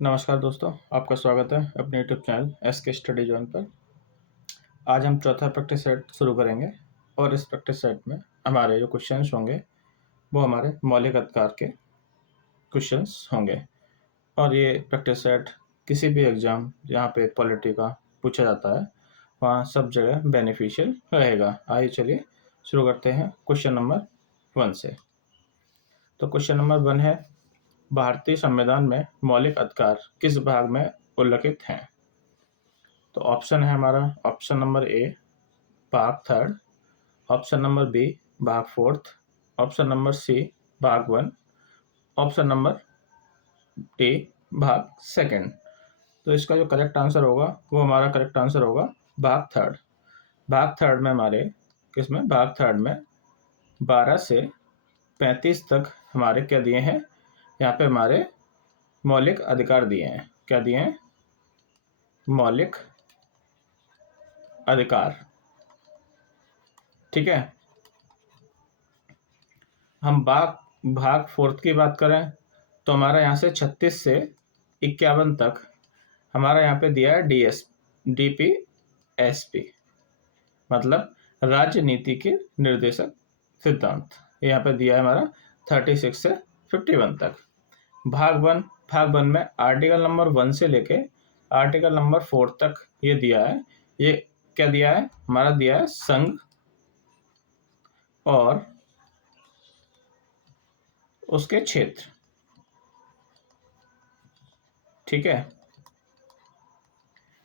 नमस्कार दोस्तों, आपका स्वागत है अपने YouTube channel SK study zone पर। आज हम चौथा प्रैक्टिस सेट शुरू करेंगे और इस प्रैक्टिस सेट में हमारे जो क्वेश्चंस होंगे वो हमारे मौलिक अधिकार के क्वेश्चंस होंगे। और ये प्रैक्टिस सेट किसी भी एग्ज़ाम जहाँ पे पॉलिटी का पूछा जाता है वहाँ सब जगह बेनिफिशियल रहेगा। आइए चलिए शुरू करते हैं क्वेश्चन नंबर 1 से। तो क्वेश्चन नंबर 1 है, भारतीय संविधान में मौलिक अधिकार किस भाग में उल्लिखित हैं? तो ऑप्शन है हमारा ऑप्शन नंबर ए भाग 3, ऑप्शन नंबर बी भाग 4, ऑप्शन नंबर सी भाग 1, ऑप्शन नंबर डी भाग 2। तो इसका जो करेक्ट आंसर होगा वो हमारा करेक्ट आंसर होगा भाग 3। भाग 3 में हमारे किसमें भाग 3 में 12 से 35 तक हमारे क्या दिए हैं, यहाँ पे हमारे मौलिक अधिकार दिए हैं। क्या दिए हैं? मौलिक अधिकार। ठीक है। हम भाग 4 की बात करें तो हमारा यहाँ से 36 से 51 तक हमारा यहाँ पे दिया है DPSP, मतलब राजनीति के निर्देशक सिद्धांत। यहाँ पे दिया है हमारा 36 से 51 तक। भाग वन में आर्टिकल नंबर 1 से लेके आर्टिकल नंबर 4 तक ये दिया है। ये क्या दिया है? हमारा दिया है संघ और उसके क्षेत्र। ठीक है।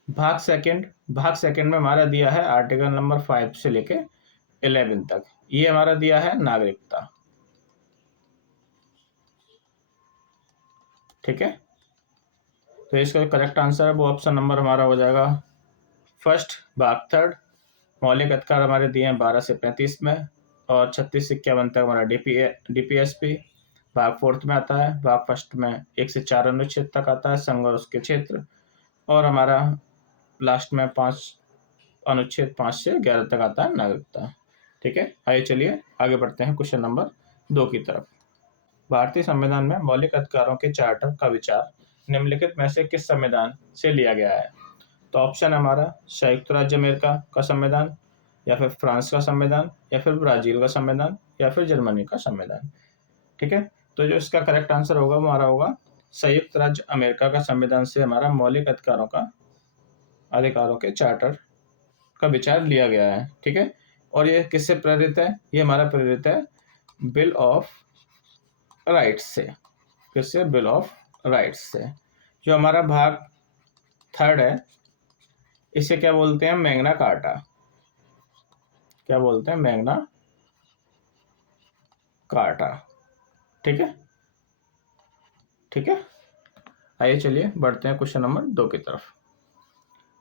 भाग सेकंड में हमारा दिया है आर्टिकल नंबर 5 से लेके 11 तक। ये हमारा दिया है नागरिकता। ठीक है। तो इसका करेक्ट आंसर है वो ऑप्शन नंबर हमारा हो जाएगा फर्स्ट, भाग 3। मौलिक अधिकार हमारे दिए हैं 12 से 35 में और 36 से 51 तक हमारा DPSP। भाग 4 में आता है। भाग 1 में 1 से 4 अनुच्छेद तक आता है, संघ और उसके क्षेत्र। और हमारा लास्ट में 5 अनुच्छेद 5 से 11 तक आता है नागरिकता। ठीक है। आइए चलिए आगे बढ़ते हैं क्वेश्चन नंबर 2 की तरफ। भारतीय संविधान में मौलिक अधिकारों के चार्टर का विचार निम्नलिखित में से किस संविधान से लिया गया है? तो ऑप्शन हमारा संयुक्त राज्य अमेरिका का संविधान, या फिर फ्रांस का संविधान, या फिर ब्राजील का संविधान, या फिर जर्मनी का संविधान। ठीक है। तो जो इसका करेक्ट आंसर होगा वो हमारा होगा संयुक्त राज्य अमेरिका का संविधान से हमारा मौलिक अधिकारों के चार्टर का विचार लिया गया है। ठीक है। और ये किससे प्रेरित है? ये हमारा प्रेरित है बिल ऑफ राइट्स से। किससे? बिल ऑफ राइट्स से। जो हमारा भाग 3 है इसे क्या बोलते हैं? Magna carta. क्या बोलते हैं? Magna carta. ठीक है। ठीक है। आइए चलिए बढ़ते हैं क्वेश्चन नंबर 2 की तरफ।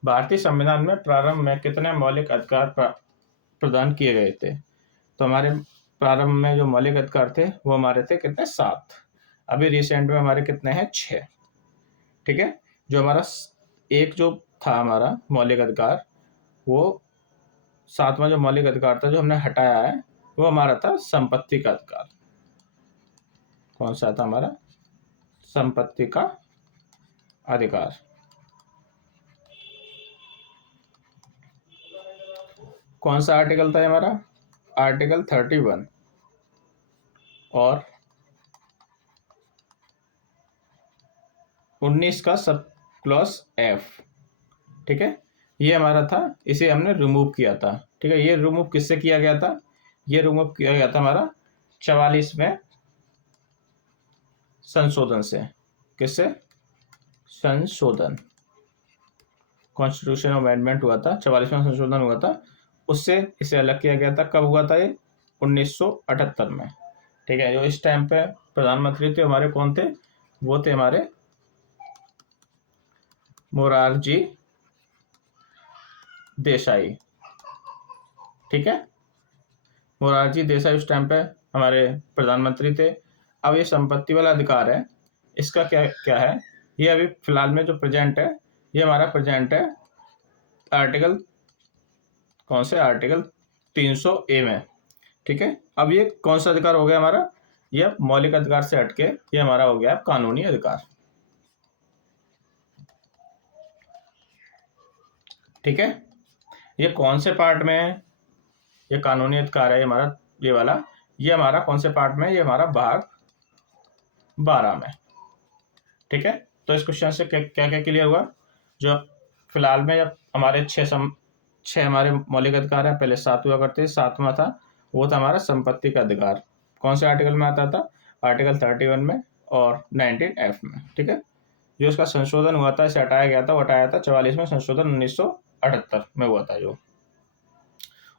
भारतीय संविधान में प्रारंभ में कितने मौलिक अधिकार प्रदान किए गए थे? तो हमारे प्रारंभ में जो मौलिक अधिकार थे वो हमारे थे कितने? 7। अभी रिसेंट में हमारे कितने हैं? 6। ठीक है। जो हमारा एक जो था हमारा मौलिक अधिकार, वो 7वां जो मौलिक अधिकार था जो हमने हटाया है वो हमारा था संपत्ति का अधिकार। कौन सा था हमारा? संपत्ति का अधिकार। कौन सा आर्टिकल था हमारा? आर्टिकल 31 और 19 का सब क्लॉज F। ठीक है। ये हमारा था, इसे हमने रिमूव किया था। ठीक है। ये रिमूव किससे किया गया था? ये रिमूव किया गया था हमारा 44वें संशोधन से। किससे? संशोधन, कॉन्स्टिट्यूशन अमेंडमेंट हुआ था, 44वां संशोधन हुआ था, उससे इसे अलग किया गया था। कब हुआ था ये? 1978 में। ठीक है। जो इस टाइम पे प्रधानमंत्री थे हमारे कौन थे? वो थे हमारे मोरारजी देसाई। ठीक है। मोरारजी देसाई उस टाइम पे हमारे प्रधानमंत्री थे। अब ये संपत्ति वाला अधिकार है, इसका क्या क्या है? ये अभी फिलहाल में जो प्रेजेंट है ये हमारा प्रेजेंट है आर्टिकल, कौन से? आर्टिकल 300A में। ठीक है। अब ये कौन सा अधिकार हो गया हमारा? ये मौलिक अधिकार से हटके ये हमारा हो गया कानूनी अधिकार। ठीक है, ये कौन से पार्ट में है? ये कानूनी अधिकार है, ये हमारा ये वाला, ये हमारा कौन से पार्ट में? ये हमारा भाग 12 में। ठीक है, तो इस क्वेश्चन से क्या क्या क्लियर हुआ? जो फिलहाल में जब हमारे छह हमारे मौलिक अधिकार है, पहले 7 हुआ करते, 7वां था वो था हमारा संपत्ति का अधिकार। कौन से आर्टिकल में आता था? आर्टिकल 31 में और 19F में। ठीक है, जो इसका संशोधन हुआ था, इसे हटाया गया था, वो हटाया था 44 में, संशोधन 1978 में हुआ था। जो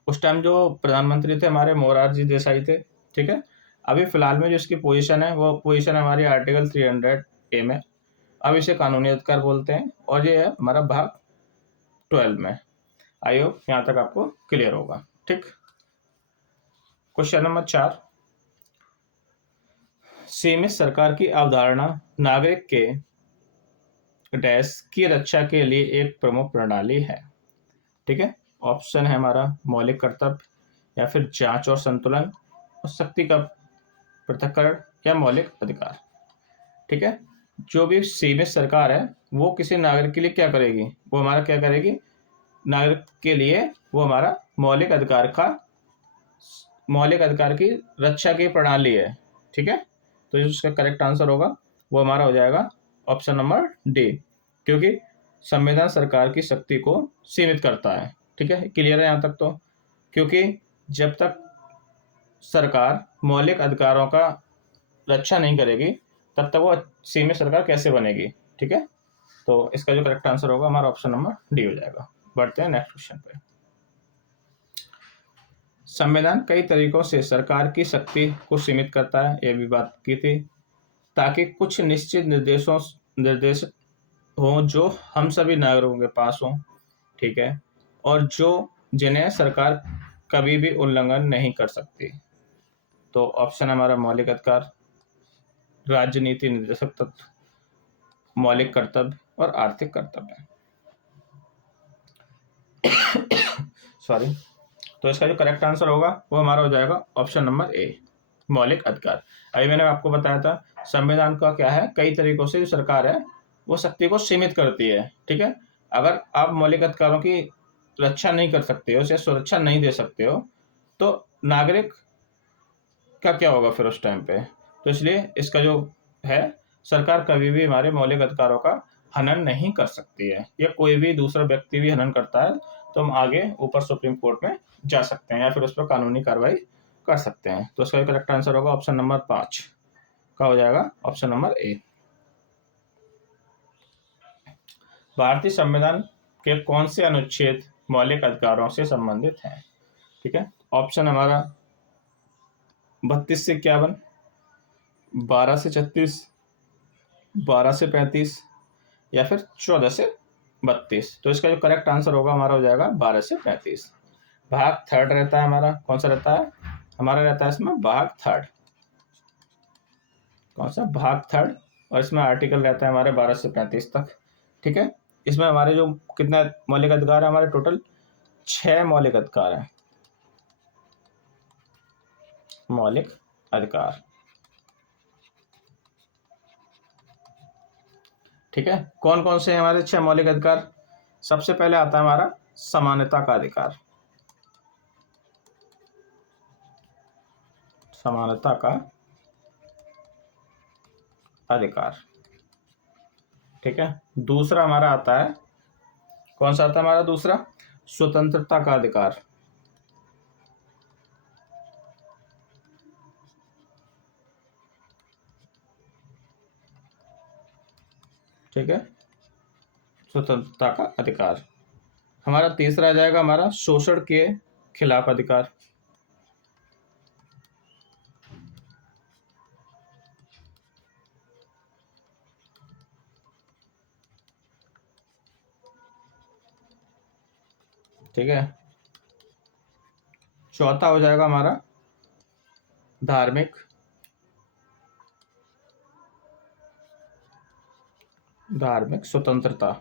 उस टाइम जो प्रधानमंत्री थे हमारे मोरारजी देसाई थे। ठीक है, अभी फिलहाल में जो इसकी पोजीशन है, वो पोजीशन हमारी आर्टिकल 300A में। अब इसे कानूनी अधिकार बोलते हैं, और ये है हमारा भाग 12 में। आई होप यहाँ तक आपको क्लियर होगा। ठीक, क्वेश्चन नंबर 4, सीमित सरकार की अवधारणा नागरिक के डैश की रक्षा के लिए एक प्रमुख प्रणाली है। ठीक है, ऑप्शन है हमारा मौलिक कर्तव्य, या फिर जांच और संतुलन, और शक्ति का पृथक्करण, या मौलिक अधिकार। ठीक है, जो भी सीमित सरकार है वो किसी नागरिक के लिए क्या करेगी? वो हमारा क्या करेगी? नागरिक के लिए वो हमारा मौलिक अधिकार की रक्षा की प्रणाली है। ठीक है, तो जो उसका करेक्ट आंसर होगा वो हमारा हो जाएगा ऑप्शन नंबर डी, क्योंकि संविधान सरकार की शक्ति को सीमित करता है। ठीक है, क्लियर है यहाँ तक? तो क्योंकि जब तक सरकार मौलिक अधिकारों का रक्षा नहीं करेगी तब तक वो सीमित सरकार कैसे बनेगी? ठीक है, तो इसका जो करेक्ट आंसर होगा हमारा ऑप्शन नंबर डी हो जाएगा। बढ़ते हैं नेक्स्ट क्वेश्चन पे। संविधान कई तरीकों से सरकार की शक्ति को सीमित करता है, ये भी बात की थी, ताकि कुछ निश्चित निर्देश हों जो हम सभी नागरिकों के पास हों। ठीक है, और जिन्हें सरकार कभी भी उल्लंघन नहीं कर सकती। तो ऑप्शन हमारा मौलिक अधिकार, राजनीति निर्देशक तत्व, मौलिक कर्तव्य और आर्थिक कर्तव्य। सॉरी, तो इसका जो करेक्ट आंसर होगा वो हमारा हो जाएगा ऑप्शन नंबर ए, मौलिक अधिकार। अभी मैंने आपको बताया था संविधान का क्या है, कई तरीकों से जो सरकार है वो शक्ति को सीमित करती है। ठीक है, अगर आप मौलिक अधिकारों की रक्षा नहीं कर सकते हो, उसे सुरक्षा नहीं दे सकते हो, तो नागरिक का क्या होगा फिर उस टाइम पे? तो इसलिए इसका जो है, सरकार कभी भी हमारे मौलिक अधिकारों का हनन नहीं कर सकती है, या कोई भी दूसरा व्यक्ति भी हनन करता है तो हम आगे ऊपर सुप्रीम कोर्ट में जा सकते हैं, या फिर उस पर कानूनी कार्रवाई कर सकते हैं। तो इसका करेक्ट आंसर होगा ऑप्शन नंबर 5 का हो जाएगा ऑप्शन नंबर ए। भारतीय संविधान के कौन से अनुच्छेद मौलिक अधिकारों से संबंधित हैं? ठीक है, ऑप्शन हमारा 32 से 51, 12 से 36, 12 से 35, या फिर 14 से 32। तो इसका जो करेक्ट आंसर होगा हमारा हो जाएगा 12 से 35। भाग थर्ड रहता है हमारा, कौन सा रहता है? हमारा रहता है इसमें भाग थर्ड। कौन सा? भाग थर्ड। और इसमें आर्टिकल रहता है हमारे 12 से 35 तक। ठीक है, इसमें हमारे जो कितना मौलिक अधिकार है, हमारे टोटल 6 मौलिक अधिकार है। मौलिक अधिकार, ठीक है, कौन कौन से हैं हमारे 6 मौलिक अधिकार? सबसे पहले आता है हमारा समानता का अधिकार। समानता का अधिकार। ठीक है, दूसरा हमारा आता है, कौन सा आता है हमारा दूसरा? स्वतंत्रता का अधिकार। ठीक है, स्वतंत्रता का अधिकार। हमारा तीसरा आ जाएगा हमारा शोषण के खिलाफ अधिकार। ठीक है, चौथा हो जाएगा हमारा धार्मिक स्वतंत्रता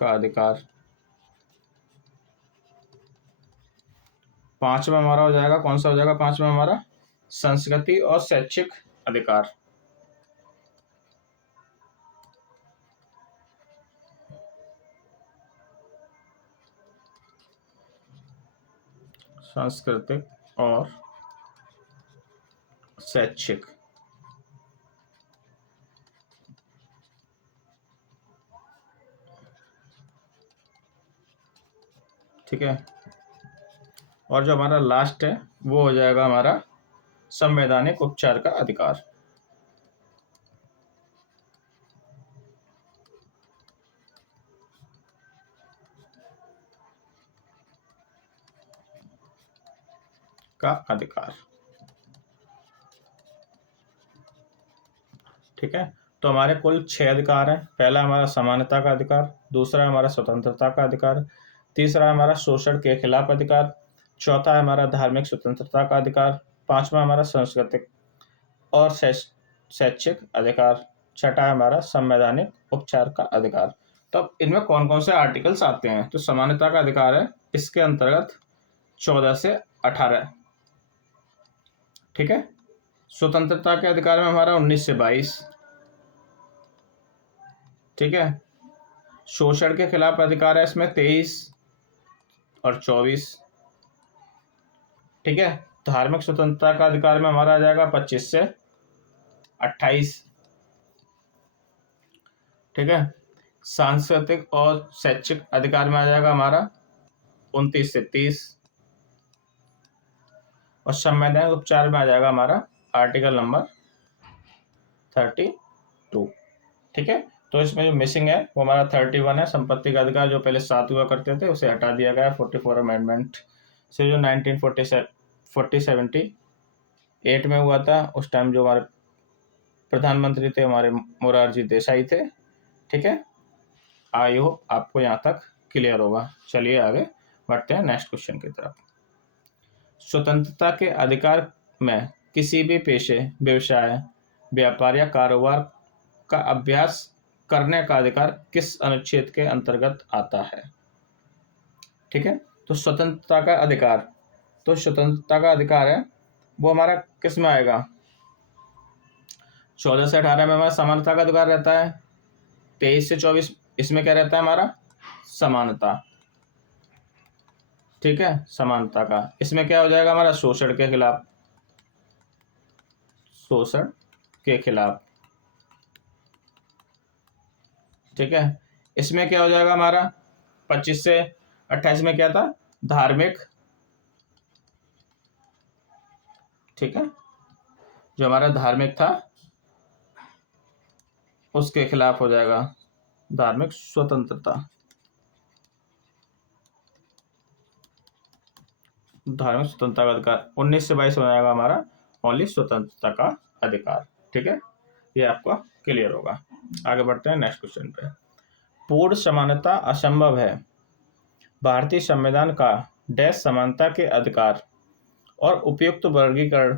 का अधिकार। पांचवा हमारा हो जाएगा, कौन सा हो जाएगा पांचवा हमारा? संस्कृति और शैक्षिक अधिकार। सांस्कृतिक और शैक्षिक। ठीक है, और जो हमारा लास्ट है वो हो जाएगा हमारा संवैधानिक उपचार का अधिकार। का अधिकार। ठीक है, तो हमारे कुल 6 अधिकार हैं। पहला हमारा समानता का अधिकार, दूसरा हमारा स्वतंत्रता का अधिकार, तीसरा हमारा शोषण के खिलाफ अधिकार, चौथा है हमारा धार्मिक स्वतंत्रता का अधिकार, पांचवा हमारा सांस्कृतिक और शैक्षिक अधिकार, छठा है हमारा संवैधानिक उपचार का अधिकार। तो अब इनमें कौन कौन से आर्टिकल्स आते हैं? तो समानता का अधिकार है, इसके अंतर्गत 14 से 18। ठीक है, स्वतंत्रता के अधिकार में हमारा 19 से 22। ठीक है, शोषण के खिलाफ अधिकार है इसमें 23 और 24। ठीक है, धार्मिक स्वतंत्रता का अधिकार में हमारा आ जाएगा 25 से 28। ठीक है, सांस्कृतिक और शैक्षिक अधिकार में आ जाएगा हमारा 29 से 30, और संवैधानिक उपचार में आ जाएगा हमारा आर्टिकल नंबर 32। ठीक है, तो इसमें जो मिसिंग है वो हमारा 31 है, संपत्ति का अधिकार, जो पहले 7 हुआ करते थे उसे हटा दिया गया 44 अमेंडमेंट से, जो 1978 में हुआ था। उस टाइम जो हमारे प्रधानमंत्री थे हमारे मोरारजी देसाई थे। ठीक है, आई होप आपको यहाँ तक क्लियर होगा। चलिए आगे बढ़ते हैं नेक्स्ट क्वेश्चन की तरफ। स्वतंत्रता के अधिकार में किसी भी पेशे, व्यवसाय, व्यापार या कारोबार का अभ्यास करने का अधिकार किस अनुच्छेद के अंतर्गत आता है? ठीक है, तो स्वतंत्रता का अधिकार, तो स्वतंत्रता का अधिकार है वो हमारा किस में आएगा? 14 से 18 में हमारा समानता का अधिकार रहता है, 23 से 24 इसमें क्या रहता है हमारा? समानता। ठीक है, समानता का इसमें क्या हो जाएगा हमारा? शोषण के खिलाफ, शोषण के खिलाफ। ठीक है, इसमें क्या हो जाएगा हमारा? 25 से 28 में क्या था? धार्मिक। ठीक है, जो हमारा धार्मिक था उसके खिलाफ हो जाएगा धार्मिक स्वतंत्रता। धार्मिक स्वतंत्रता का अधिकार 19 से 22 हो जाएगा हमारा ओनली स्वतंत्रता का अधिकार। ठीक है, ये आपका क्लियर होगा। आगे बढ़ते हैं नेक्स्ट क्वेश्चन पे। पूर्ण समानता असंभव है। भारतीय संविधान का डैश समानता के अधिकार और उपयुक्त वर्गीकरण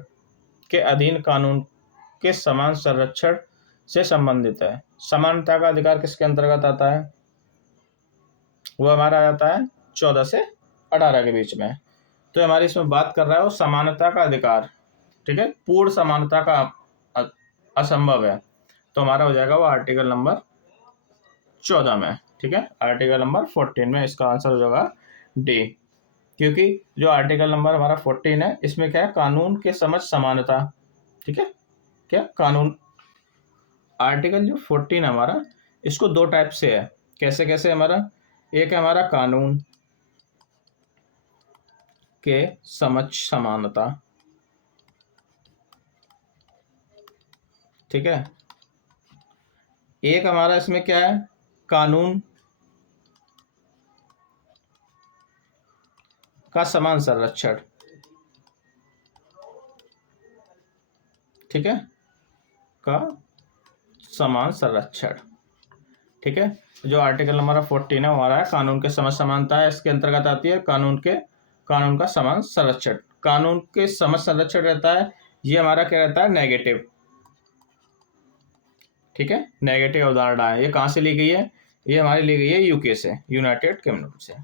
के अधीन कानून के समान संरक्षण से संबंधित है। समानता का अधिकार किसके अंतर्गत आता है? वो हमारा आ जाता है 14 से 18 के बीच में। तो हमारी इसमें बात कर रहा है वो समानता का अधिकार। ठीक है, पूर्ण समानता का असंभव है, तो हमारा हो जाएगा वो आर्टिकल नंबर 14 में। ठीक है, आर्टिकल नंबर 14 में इसका आंसर हो जाएगा डी, क्योंकि जो आर्टिकल नंबर हमारा 14 है इसमें क्या है? कानून के समझ समानता। ठीक है, क्या कानून, आर्टिकल जो 14 हमारा, इसको दो टाइप से है। कैसे कैसे हमारा? एक है हमारा कानून के समझ समानता। ठीक है, एक हमारा इसमें क्या है? कानून का समान संरक्षण। ठीक है, का समान संरक्षण। ठीक है, जो आर्टिकल नंबर 14 है हमारा है कानून के समझ समानता है, इसके अंतर्गत आती है कानून का समान संरक्षण। कानून के समझ संरक्षण रहता है, ये हमारा क्या रहता है? नेगेटिव। ठीक है, नेगेटिव अवधारणा है। ये कहाँ से ली गई है? ये हमारी ली गई है यूके से, यूनाइटेड किंगडम से।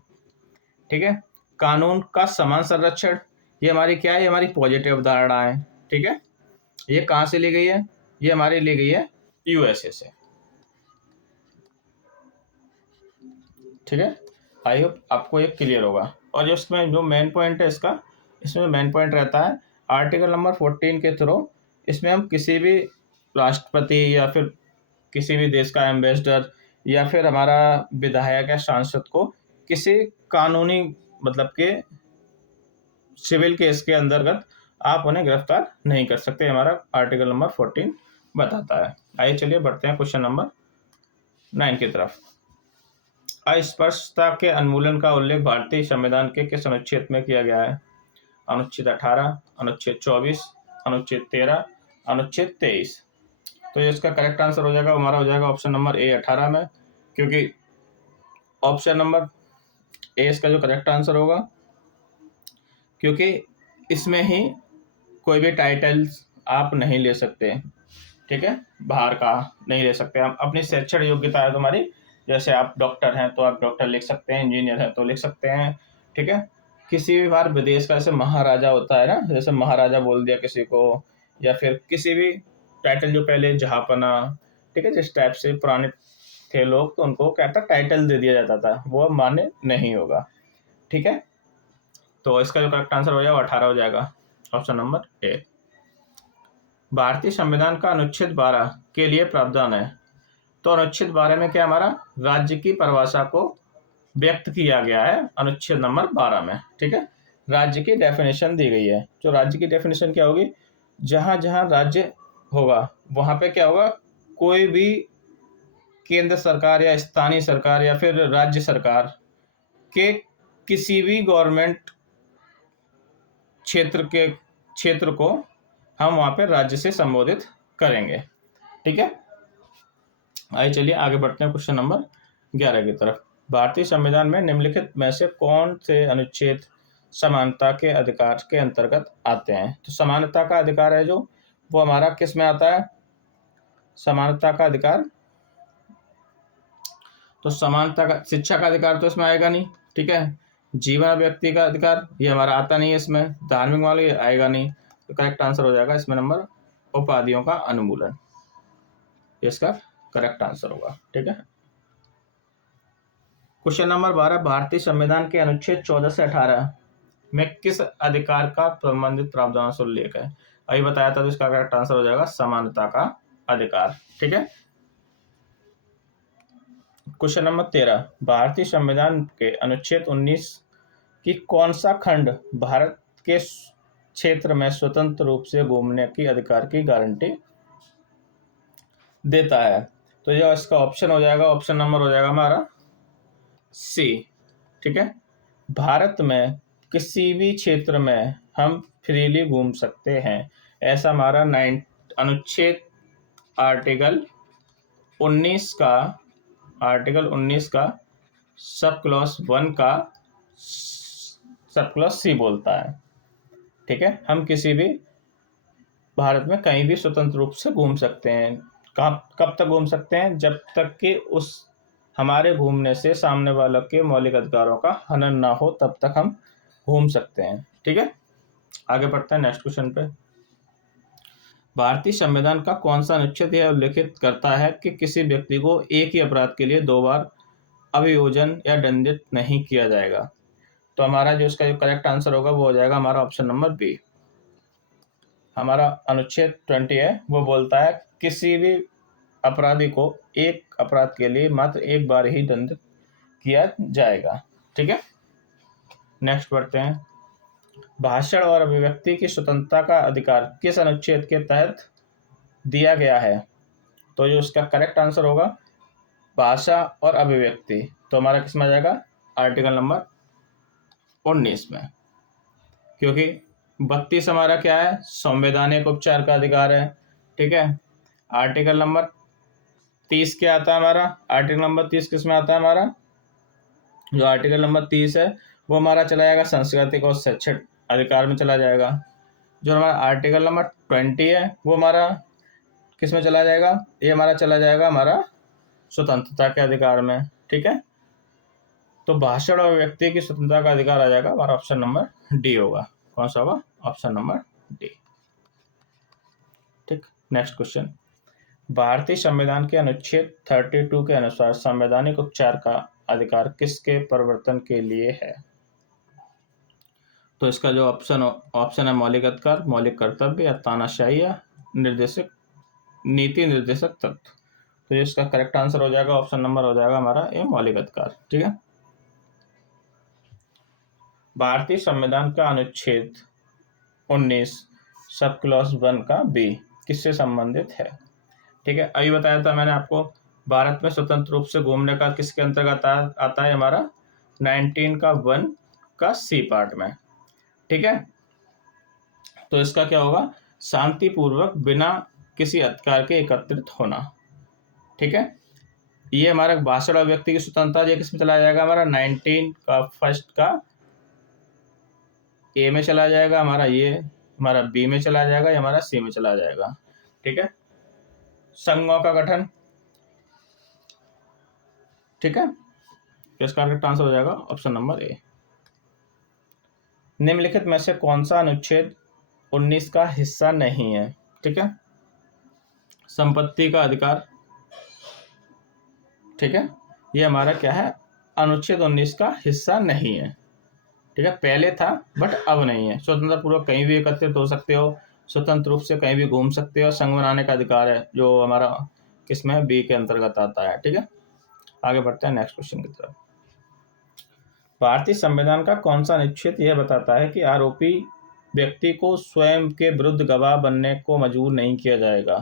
ठीक है, कानून का समान संरक्षण ये हमारी क्या है? ये हमारी पॉजिटिव अवधारणा है। ठीक है, ये कहाँ से ली गई है? ये हमारी ली गई है यूएसए से। ठीक है, आई होप आपको ये क्लियर होगा। और जो इसमें जो मेन पॉइंट है इसका, इसमें मेन पॉइंट रहता है आर्टिकल नंबर 14 के थ्रू इसमें हम किसी भी राष्ट्रपति या फिर किसी भी देश का एम्बेसडर या फिर हमारा विधायक या सांसद को किसी कानूनी मतलब के सिविल केस के अंतर्गत आप उन्हें गिरफ्तार नहीं कर सकते, हमारा आर्टिकल नंबर 14 बताता है। आइए चलिए बढ़ते हैं क्वेश्चन नंबर 9 की तरफ। अस्पृश्यता के उन्मूलन का उल्लेख भारतीय संविधान के किस अनुच्छेद में किया गया है? अनुच्छेद 18, अनुच्छेद 24, अनुच्छेद 13, अनुच्छेद 23। तो ये इसका करेक्ट आंसर हो जाएगा, हमारा हो जाएगा ऑप्शन नंबर ए 18 में, क्योंकि ऑप्शन नंबर ए इसका जो करेक्ट आंसर होगा, क्योंकि इसमें ही कोई भी टाइटल्स आप नहीं ले सकते, ठीक है, बाहर का नहीं ले सकते। हम अपनी शैक्षणिक योग्यता है तुम्हारी, जैसे आप डॉक्टर हैं तो आप डॉक्टर लिख सकते हैं, इंजीनियर हैं तो लिख सकते हैं, ठीक है। किसी भी बार विदेश का जैसे महाराजा होता है ना, जैसे महाराजा बोल दिया किसी को, या फिर किसी भी टाइटल जो पहले जहापना, ठीक है, जिस टाइप से पुराने थे लोग तो उनको क्या था टाइटल दे दिया जाता था, वो अब मान्य नहीं होगा, ठीक है। तो इसका जो करेक्ट आंसर हो जाएगा 18 हो जाएगा, ऑप्शन नंबर ए। भारतीय संविधान का अनुच्छेद 12 के लिए प्रावधान है, तो अनुच्छेद 12 में क्या हमारा राज्य की परिभाषा को व्यक्त किया गया है अनुच्छेद नंबर 12 में, ठीक है। राज्य की डेफिनेशन दी गई है, जो राज्य की डेफिनेशन क्या होगी, जहां जहां राज्य होगा वहां पे क्या होगा, कोई भी केंद्र सरकार या स्थानीय सरकार या फिर राज्य सरकार के किसी भी गवर्नमेंट क्षेत्र को हम वहां पे राज्य से संबोधित करेंगे, ठीक है। आइए चलिए आगे बढ़ते हैं क्वेश्चन नंबर 11 की तरफ। भारतीय संविधान में निम्नलिखित में से कौन से अनुच्छेद समानता के अधिकार के अंतर्गत आते हैं? तो समानता का अधिकार है जो वो हमारा किस में आता है, समानता का अधिकार, तो समानता का शिक्षा का अधिकार तो इसमें आएगा नहीं, ठीक है। जीवन व्यक्ति का अधिकार ये हमारा आता नहीं है इसमें, धार्मिक वाले आएगा नहीं, तो करेक्ट आंसर हो जाएगा इसमें नंबर उपाधियों का अनुमूलन, इसका करेक्ट आंसर होगा, ठीक है। क्वेश्चन नंबर 12, भारतीय संविधान के अनुच्छेद 14 से 18 में किस अधिकार का संबंधित प्रावधान से उल्लेख है? अभी बताया था, तो इसका करेक्ट आंसर हो जाएगा समानता का अधिकार, ठीक है। क्वेश्चन नंबर 13, भारतीय संविधान के अनुच्छेद 19 की कौन सा खंड भारत के क्षेत्र में स्वतंत्र रूप से घूमने की अधिकार की गारंटी देता है? तो यह इसका ऑप्शन हो जाएगा, ऑप्शन नंबर हो जाएगा हमारा सी, ठीक है। भारत में किसी भी क्षेत्र में हम फ्रीली घूम सकते हैं, ऐसा हमारा अनुच्छेद आर्टिकल 19 का सब क्लॉज 1 का सब क्लॉज सी बोलता है, ठीक है। हम किसी भी भारत में कहीं भी स्वतंत्र रूप से घूम सकते हैं। कब तक घूम सकते हैं? जब तक कि उस हमारे घूमने से सामने वालों के मौलिक अधिकारों का हनन ना हो, तब तक हम घूम सकते हैं, ठीक है। आगे बढ़ते हैं नेक्स्ट क्वेश्चन पे। भारतीय संविधान का कौन सा अनुच्छेद यह उल्लेखित करता है कि किसी व्यक्ति को एक ही अपराध के लिए 2 बार अभियोजन या दंडित नहीं किया जाएगा? तो हमारा जो इसका जो करेक्ट आंसर होगा वो हो जाएगा हमारा ऑप्शन नंबर बी। हमारा अनुच्छेद 20 है, वो बोलता है किसी भी अपराधी को एक अपराध के लिए मात्र एक बार ही दंडित किया जाएगा, ठीक है। नेक्स्ट बढ़ते हैं। भाषण और अभिव्यक्ति की स्वतंत्रता का अधिकार किस अनुच्छेद के तहत दिया गया है? तो जो इसका करेक्ट आंसर होगा भाषा और अभिव्यक्ति, तो हमारा किस में आ जाएगा, आर्टिकल नंबर 19 में, क्योंकि 32 हमारा क्या है, संवैधानिक उपचार का अधिकार है, ठीक है। आर्टिकल नंबर 30 क्या आता है हमारा, आर्टिकल नंबर 30 किस में आता है हमारा, जो आर्टिकल नंबर 30 है वो हमारा चला जाएगा सांस्कृतिक और शैक्षिक अधिकार में चला जाएगा। जो हमारा आर्टिकल नंबर 20 है वो हमारा किस में चला जाएगा, ये हमारा चला जाएगा हमारा स्वतंत्रता के अधिकार में, ठीक है। तो भाषण और व्यक्ति की स्वतंत्रता का अधिकार आ जाएगा हमारा ऑप्शन नंबर डी होगा। कौन सा होगा, ऑप्शन नंबर डी, ठीक। नेक्स्ट क्वेश्चन, भारतीय संविधान के अनुच्छेद 32 के अनुसार संवैधानिक उपचार का अधिकार किसके प्रवर्तन के लिए है? तो इसका जो ऑप्शन है मौलिक अधिकार, मौलिक कर्तव्य या तानाशाही या निर्देशक नीति निर्देशक तत्व। तो इसका करेक्ट आंसर हो जाएगा ऑप्शन नंबर हो जाएगा हमारा ए मौलिक अधिकार। ठीक है। भारतीय संविधान का अनुच्छेद 19 सब क्लॉज 1 का बी किससे संबंधित है? ठीक है, अभी बताया था मैंने आपको, भारत में स्वतंत्र रूप से घूमने का किसके अंतर्गत आता है हमारा 19 का 1 का सी पार्ट में। ठीक है, तो इसका क्या होगा, शांतिपूर्वक बिना किसी अधिकार के एकत्रित होना। ठीक है, ये हमारा भाषण और व्यक्ति की स्वतंत्रता ये किसमें चला जाएगा, हमारा 19 का फर्स्ट का ए में चला जाएगा, हमारा ये हमारा बी में चला जाएगा, ये हमारा सी में चला जाएगा। ठीक है, संघों का गठन। ठीक है, इसका करेक्ट आंसर हो जाएगा ऑप्शन नंबर ए। निम्नलिखित में से कौन सा अनुच्छेद 19 का हिस्सा नहीं है? ठीक है, संपत्ति का अधिकार। ठीक है, ये हमारा क्या है, अनुच्छेद 19 का हिस्सा नहीं है। ठीक है, पहले था बट अब नहीं है। स्वतंत्र पूर्वक कहीं भी एकत्रित हो सकते हो, स्वतंत्र रूप से कहीं भी घूम सकते हो, संघ बनाने का अधिकार है जो हमारा किसमें बी के अंतर्गत आता है। ठीक है, आगे बढ़ते हैं नेक्स्ट क्वेश्चन की तरफ। भारतीय संविधान का कौन सा अनुच्छेद यह बताता है कि आरोपी व्यक्ति को स्वयं के विरुद्ध गवाह बनने को मजबूर नहीं किया जाएगा?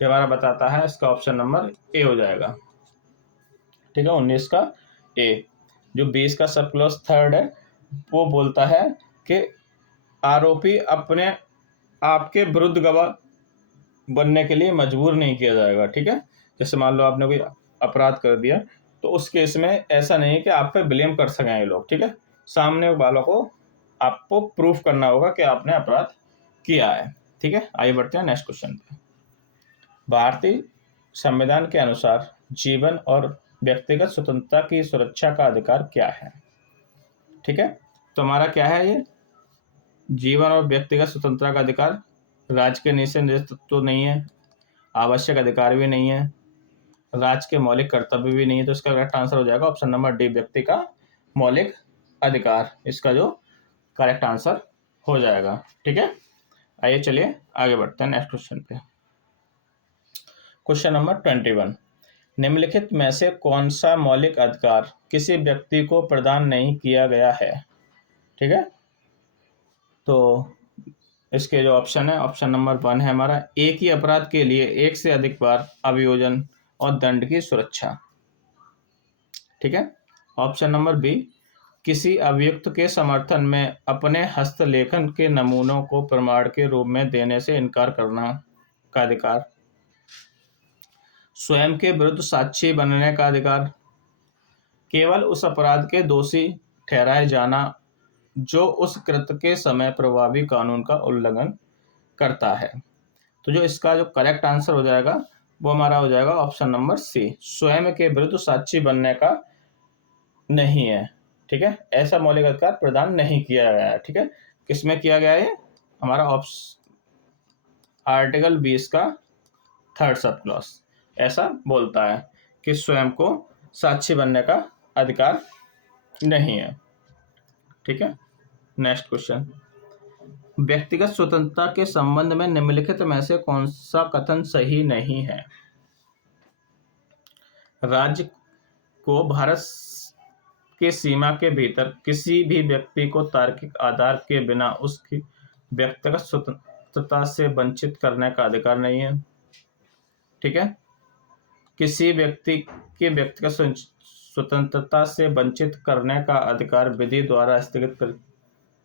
जो हमारा बताता है इसका ऑप्शन नंबर ए हो जाएगा। ठीक है, 19 का ए। जो 20 का सब क्लॉज 3 है वो बोलता है कि आरोपी अपने आपके विरुद्ध गवाह बनने के लिए मजबूर नहीं किया जाएगा। ठीक है, जैसे मान लो आपने कोई अपराध कर दिया तो उस केस में ऐसा नहीं है कि आप पे ब्लेम कर सकें ये लोग। ठीक है, सामने वालों को आपको प्रूफ करना होगा कि आपने अपराध किया है। ठीक है, आगे बढ़ते हैं नेक्स्ट क्वेश्चन पे। भारतीय संविधान के अनुसार जीवन और व्यक्तिगत स्वतंत्रता की सुरक्षा का अधिकार क्या है? ठीक है, तो हमारा क्या है, ये जीवन और व्यक्तिगत स्वतंत्रता का अधिकार राज्य के निषेध तो नहीं है, आवश्यक अधिकार भी नहीं है, राज्य के मौलिक कर्तव्य भी नहीं है। तो इसका करेक्ट आंसर हो जाएगा ऑप्शन नंबर डी व्यक्ति का मौलिक अधिकार, इसका जो करेक्ट आंसर हो जाएगा। ठीक है, आइए चलिए आगे बढ़ते हैं नेक्स्ट क्वेश्चन पे। क्वेश्चन नंबर 21, निम्नलिखित में से कौन सा मौलिक अधिकार किसी व्यक्ति को प्रदान नहीं किया गया है? ठीक है, तो इसके जो ऑप्शन है ऑप्शन नंबर 1 है हमारा, एक ही अपराध के लिए एक से अधिक बार अभियोजन और दंड की सुरक्षा। ठीक है, ऑप्शन नंबर बी, किसी अभियुक्त के समर्थन में अपने हस्तलेखन के नमूनों को प्रमाण के रूप में देने से इनकार करना का अधिकार, स्वयं के विरुद्ध साक्षी बनने का अधिकार, केवल उस अपराध के दोषी ठहराए जाना जो उस कृत्य के समय प्रभावी कानून का उल्लंघन करता है। तो जो इसका जो करेक्ट आंसर हो जाएगा वो हमारा हो जाएगा ऑप्शन नंबर सी, स्वयं के विरुद्ध साक्षी बनने का नहीं है। ठीक है, ऐसा मौलिक अधिकार प्रदान नहीं किया गया है। ठीक है, किसमें किया गया है, हमारा आर्टिकल 20 का 3rd सब क्लॉज ऐसा बोलता है कि स्वयं को साक्षी बनने का अधिकार नहीं है। ठीक है, नेक्स्ट क्वेश्चन, व्यक्तिगत स्वतंत्रता के संबंध में निम्नलिखित में से कौन सा कथन सही नहीं है? राज्य को भारत के सीमा के भीतर किसी भी व्यक्ति को तार्किक आधार के बिना उसकी व्यक्तिगत स्वतंत्रता से वंचित करने का अधिकार नहीं है। ठीक है, किसी व्यक्ति के व्यक्तिगत स्वतंत्रता से वंचित करने का अधिकार विधि द्वारा स्थगित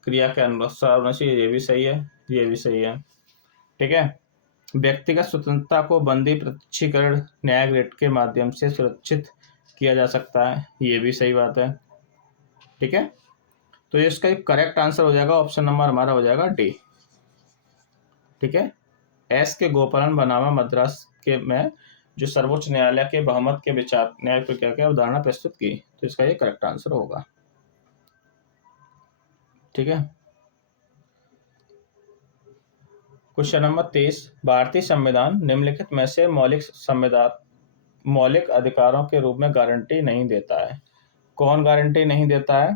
क्रिया के अनुसार होना चाहिए, ये भी सही है, ये भी सही है। ठीक है, व्यक्तिगत स्वतंत्रता को बंदी प्रत्यक्षीकरण न्यायिक रिट के माध्यम से सुरक्षित किया जा सकता है, ये भी सही बात है। ठीक है, तो इसका एक करेक्ट आंसर हो जाएगा ऑप्शन नंबर हमारा हो जाएगा डी। ठीक है, एस के गोपालन बनामा मद्रास के में जो सर्वोच्च न्यायालय के बहुमत के विचार न्यायिक प्रक्रिया की अवधारणा प्रस्तुत की, तो इसका ये करेक्ट आंसर होगा। ठीक है, क्वेश्चन नंबर 23, भारतीय संविधान निम्नलिखित में से मौलिक अधिकारों के रूप में गारंटी नहीं देता है? कौन गारंटी नहीं देता है?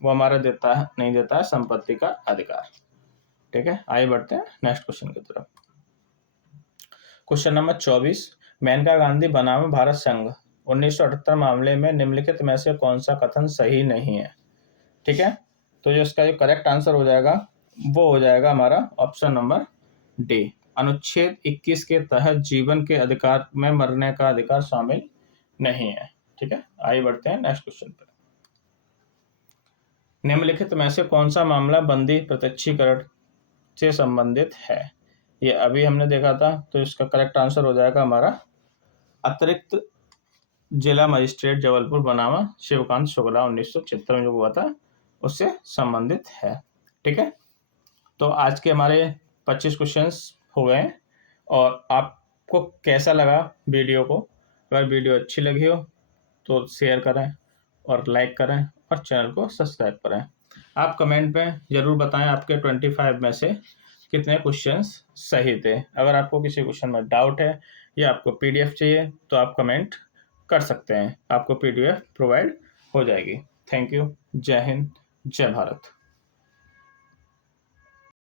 वो हमारा देता है नहीं देता है संपत्ति का अधिकार। ठीक है, आइए बढ़ते हैं नेक्स्ट क्वेश्चन की तरफ। क्वेश्चन नंबर 24, मेनका गांधी बनाम भारत संघ 1978 मामले में निम्नलिखित में से कौन सा कथन सही नहीं है। ठीक है, तो जो इसका जो करेक्ट आंसर हो जाएगा वो हो जाएगा हमारा ऑप्शन नंबर डी। अनुच्छेद 21 के तहत जीवन के अधिकार में मरने का अधिकार शामिल नहीं है। ठीक है, आइए बढ़ते हैं नेक्स्ट क्वेश्चन पर। निम्नलिखित में से कौन सा मामला बंदी प्रत्यक्षीकरण से संबंधित है। ये अभी हमने देखा था, तो इसका करेक्ट आंसर हो जाएगा हमारा अतिरिक्त जिला मजिस्ट्रेट जबलपुर बनाम शिवकांत शुक्ला 1976 में जो हुआ था उससे संबंधित है। ठीक है, तो आज के हमारे 25 क्वेश्चंस हो गए और आपको कैसा लगा वीडियो को। अगर वीडियो अच्छी लगी हो तो शेयर करें और लाइक करें और चैनल को सब्सक्राइब करें। आप कमेंट में ज़रूर बताएं आपके 25 में से कितने क्वेश्चंस सही थे। अगर आपको किसी क्वेश्चन में डाउट है या आपको पीडीएफ चाहिए तो आप कमेंट कर सकते हैं, आपको पीडीएफ प्रोवाइड हो जाएगी। Thank you. जय हिंद, जय भारत।